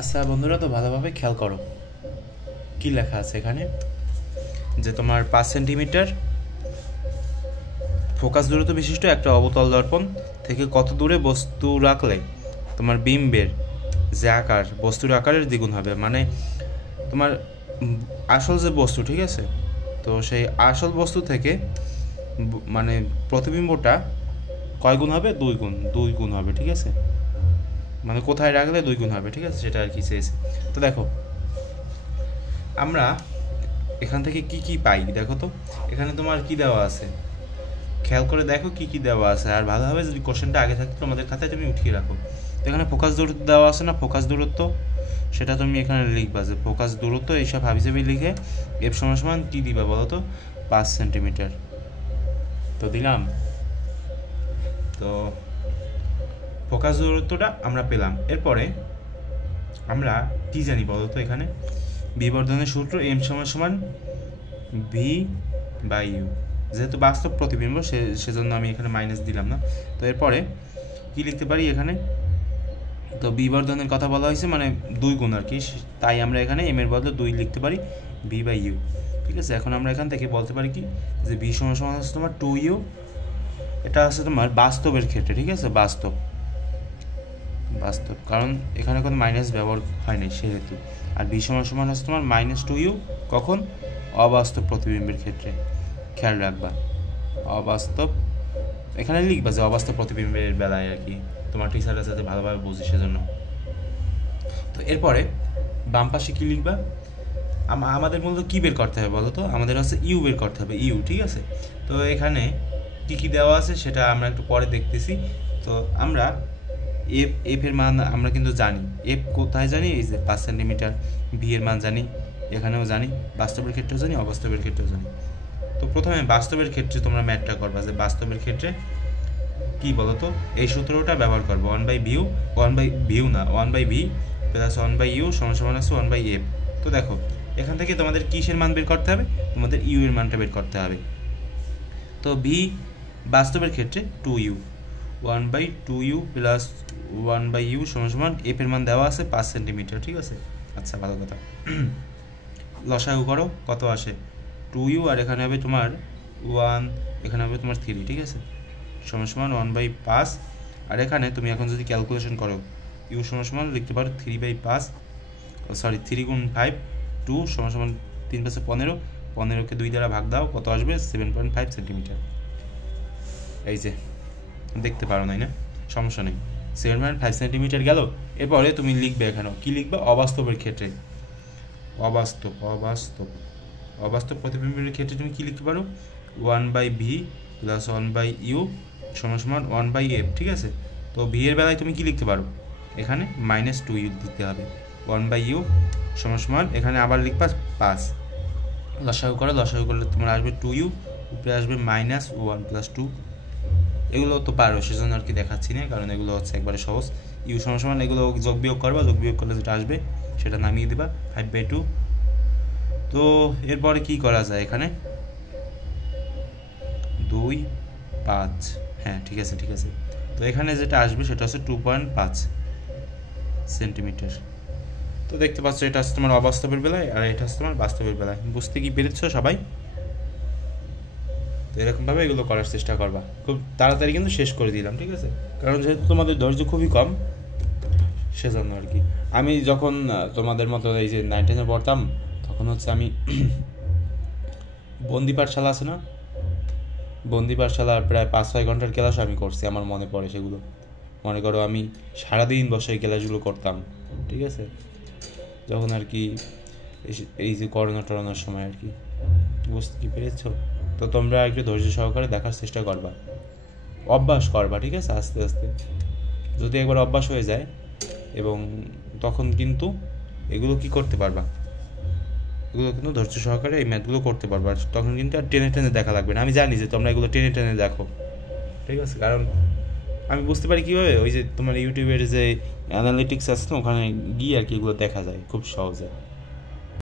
আচ্ছা বন্ধুরা, তো ভালোভাবে খেয়াল করো কি লেখা আছে এখানে, যে তোমার 5 সেন্টিমিটার ফোকাস দূরত্ব বিশিষ্ট একটা অবতল দর্পণ থেকে কত দূরে বস্তু রাখলে তোমার বিম্বের যে আকার বস্তুর আকারের দ্বিগুণ হবে। মানে তোমার আসল যে বস্তু, ঠিক আছে, তো সেই আসল বস্তু থেকে মানে প্রতিবিম্বটা কয় গুণ হবে? 2 গুণ, 2 গুণ হবে, ঠিক আছে। মানে কোথায় রাখলে 2 গুণ হবে, ঠিক আছে, সেটা আর কি চেয়েছে। তো দেখো আমরা এখান থেকে কি কি পাই দেখো তো। এখানে তোমার কি দেওয়া আছে খেয়াল করে দেখো কি কি দেওয়া আছে, আর ভালোভাবে যদি কোশ্চেনটা আগে থাকতো তোমাদের খাতায় তুমি উঠিয়ে রাখো। তো এখানে ফোকাস দূরত্ব দেওয়া আছে না, ফোকাস দূরত্ব সেটা তুমি এখানে লিখবা যে ফোকাস দূরত্ব এইসব হাবি হিসেবে লিখে এফ সমান সমান কি দিবা বলো তো? 5 সেন্টিমিটার। তো দিলাম, তো ফোকাস দূরত্বটা আমরা পেলাম। এরপরে আমরা কি জানি বলো তো? এখানে বিবর্ধনের সূত্র এম সমান সমান ভি বাই ইউ, যেহেতু বাস্তব প্রতিবিম্ব সেজন্য আমি এখানে মাইনাস দিলাম না। তো এরপরে কি লিখতে পারি এখানে? তো বিবর্ধনের কথা বলা হয়েছে মানে 2 গুণ আর কি, তাই আমরা এখানে এম এর বদলে 2 লিখতে পারি ভি বাই ইউ, ঠিক আছে। এখন আমরা এখান থেকে বলতে পারি কি যে ভি সমান সমান হচ্ছে তোমার 2u, এটা আছে তোমার বাস্তবের ক্ষেত্রে, ঠিক আছে, বাস্তব কারণ এখানে কোনো মাইনাস ব্যবহার হয় নাই সেহেতু। আর ভি সমান সমান হচ্ছে তোমার -2u কখন? অবাস্তব প্রতিবিম্বের ক্ষেত্রে। খেয়াল রাখবা অবাস্তব, এখানে লিখবা যে অবাস্তব প্রতিবিম্বের বেলায় আর কি, তোমার টিচাররা যাতে ভালোভাবে বুঝে সেজন্য। তো এরপরে বাম পাশে কী লিখবা? আমাদের মূলত কী বের করতে হবে বলো তো? আমাদের হচ্ছে ইউ বের করতে হবে, ইউ, ঠিক আছে। তো এখানে কী কী দেওয়া আছে সেটা আমরা একটু পরে দেখতেছি। তো আমরা এফ এর মান আমরা কিন্তু জানি, এফ কোথায় জানি? এই যে 5 সেন্টিমিটার। ভি এর মান জানি, এখানেও জানি, বাস্তবের ক্ষেত্রেও জানি, অবাস্তবের ক্ষেত্রেও জানি। তো প্রথমে বাস্তবের ক্ষেত্রে তোমরা ম্যাথটা করবা যে বাস্তবের ক্ষেত্রে কি বলো তো? এই সূত্রটা ব্যবহার করবো 1/ভিউ, 1/ভিউ না 1/ভি প্লাস 1/ইউ সমান সমান আছে 1/এফ। তো দেখো এখান থেকে তোমাদের কিসের মান বের করতে হবে? তোমাদের ইউ এর মানটা বের করতে হবে। তো ভি বাস্তবের ক্ষেত্রে 2u, 1/2u প্লাস 1/ইউ সমান সমান এফ এর মান দেওয়া আছে 5 সেন্টিমিটার, ঠিক আছে। আচ্ছা, ভালো কথা। লসাগু করো, কত আসে? 2u আর এখানে হবে তোমার 1, এখানে হবে তোমার 3, ঠিক আছে, সমান সমান 1/5। আর এখানে তুমি এখন যদি ক্যালকুলেশন করো ইউ সমান সমান লিখতে পারো 3/5, সরি 3 গুণ 5, 2 সমান সমান 3 × 5 = 15, 15কে 2 দ্বারা ভাগ দাও, কত আসবে? 7.5 সেন্টিমিটার। এই যে দেখতে পারো নাই না, সমস্যা নেই, 7.5 সেন্টিমিটার গেল। এরপরে তুমি লিখবে এখানে কি লিখবে? অবাস্তবের ক্ষেত্রে, অবাস্তব প্রতিবিম্বের ক্ষেত্রে তুমি কি লিখতে পারো? 1/ভি প্লাস 1/ইউ সমান সমান 1/এফ, ঠিক আছে। তো ভি এর বেলায় তুমি কি লিখতে পারো? এখানে -2u দিতে হবে, 1/ইউ সমান সমান এখানে আবার লিখবা 5। লসাগু করলে তোমার আসবে 2u, উপরে আসবে -1 + 2। এগুলো তো পারো সেজন্য আর কি দেখাচ্ছি না, কারণ এগুলো হচ্ছে একবারে সহজ। ইউ সমান সমান এগুলো যোগ বিয়োগ করলে যেটা আসবে সেটা নামিয়ে দেবা 5/2। তো এরপরে কি করা যায়? এখানে 2, 5, হ্যাঁ ঠিক আছে। তো এখানে যেটা আসবে সেটা হচ্ছে 2.5 সেন্টিমিটার। তো দেখতে পাচ্ছ এটা হচ্ছে তোমার অবাস্তবের বেলায়, আর এটা হচ্ছে তোমার বাস্তবের বেলায়। বুঝতে কি পেরেছো সবাই? তো এরকমভাবে এগুলো করার চেষ্টা করবা, খুব তাড়াতাড়ি কিন্তু শেষ করে দিলাম, ঠিক আছে, কারণ যেহেতু তোমাদের ধৈর্য খুবই কম সেজন্য আর কি। আমি যখন তোমাদের মতো এই যে 9, 10-এ পড়তাম তখন হচ্ছে আমি বন্দি পাঠশালা আছে না, বন্দি পাঠশালার প্রায় 5-6 ঘন্টার ক্লাস আমি করছি, আমার মনে পড়ে সেগুলো। মনে করো আমি সারাদিন বসে এই ক্লাসগুলো করতাম, ঠিক আছে, যখন আর কি এই যে করোনার সময় আর কি। বুঝতে কি পেরেছো? তো তোমরা একটু ধৈর্য সহকারে দেখার চেষ্টা করবা, অভ্যাস করবা, ঠিক আছে, আস্তে আস্তে। যদি একবার অভ্যাস হয়ে যায় এবং তখন কিন্তু এগুলো কি করতে পারবা, এগুলো কিন্তু ধৈর্য সহকারে এই ম্যাথগুলো করতে পারবা, তখন কিন্তু আর টেনে টেনে দেখা লাগবে না। আমি জানি যে তোমরা এগুলো টেনে টেনে দেখো, ঠিক আছে, কারণ আমি বুঝতে পারি কীভাবে, ওই যে তোমার ইউটিউবের যে অ্যানালিটিক্স আছে না, ওখানে গিয়ে আর কি এগুলো দেখা যায় খুব সহজে।